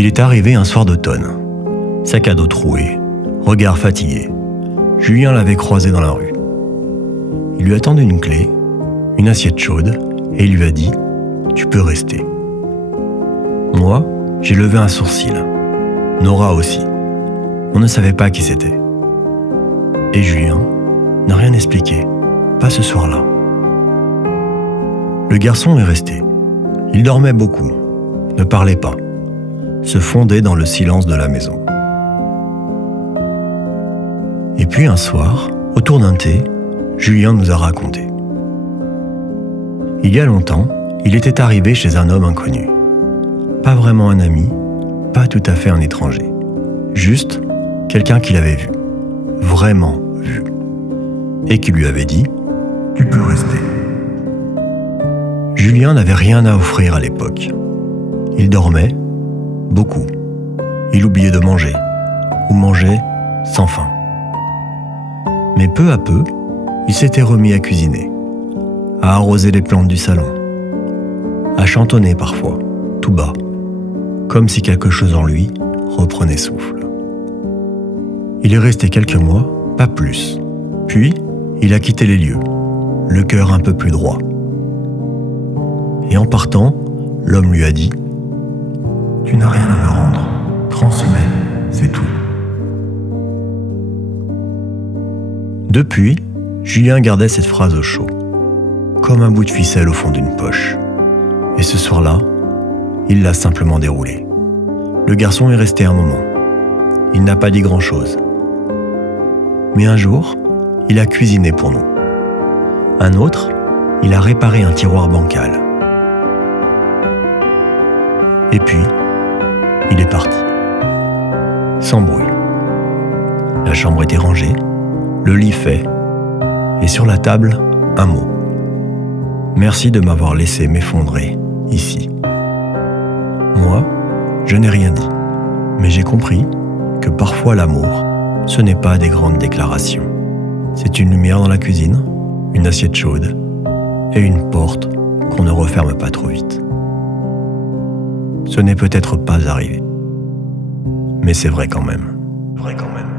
Il est arrivé un soir d'automne. Sac à dos troué, regard fatigué. Julien l'avait croisé dans la rue. Il lui a tendu une clé, une assiette chaude, et il lui a dit « Tu peux rester ». Moi, j'ai levé un sourcil. Nora aussi. On ne savait pas qui c'était. Et Julien n'a rien expliqué, pas ce soir-là. Le garçon est resté. Il dormait beaucoup, ne parlait pas, se fondait dans le silence de la maison. Et puis un soir, autour d'un thé, Julien nous a raconté. Il y a longtemps, il était arrivé chez un homme inconnu. Pas vraiment un ami, pas tout à fait un étranger. Juste quelqu'un qu'il avait vu, vraiment vu, et qui lui avait dit « Tu peux rester ». Julien n'avait rien à offrir à l'époque. Il dormait, beaucoup. Il oubliait de manger, ou mangeait sans faim. Mais peu à peu, il s'était remis à cuisiner, à arroser les plantes du salon, à chantonner parfois, tout bas, comme si quelque chose en lui reprenait souffle. Il est resté quelques mois, pas plus. Puis, il a quitté les lieux, le cœur un peu plus droit. Et en partant, l'homme lui a dit « Tu n'as rien à me rendre, transmets, c'est tout. » Depuis, Julien gardait cette phrase au chaud, comme un bout de ficelle au fond d'une poche. Et ce soir-là, il l'a simplement déroulée. Le garçon est resté un moment. Il n'a pas dit grand-chose. Mais un jour, il a cuisiné pour nous. Un autre, il a réparé un tiroir bancal. Et puis, il est parti. Sans bruit. La chambre était rangée, le lit fait, et sur la table, un mot. Merci de m'avoir laissé m'effondrer ici. Moi, je n'ai rien dit, mais j'ai compris que parfois l'amour, ce n'est pas des grandes déclarations. C'est une lumière dans la cuisine, une assiette chaude et une porte qu'on ne referme pas trop vite. Ce n'est peut-être pas arrivé, mais c'est vrai quand même. Vrai quand même.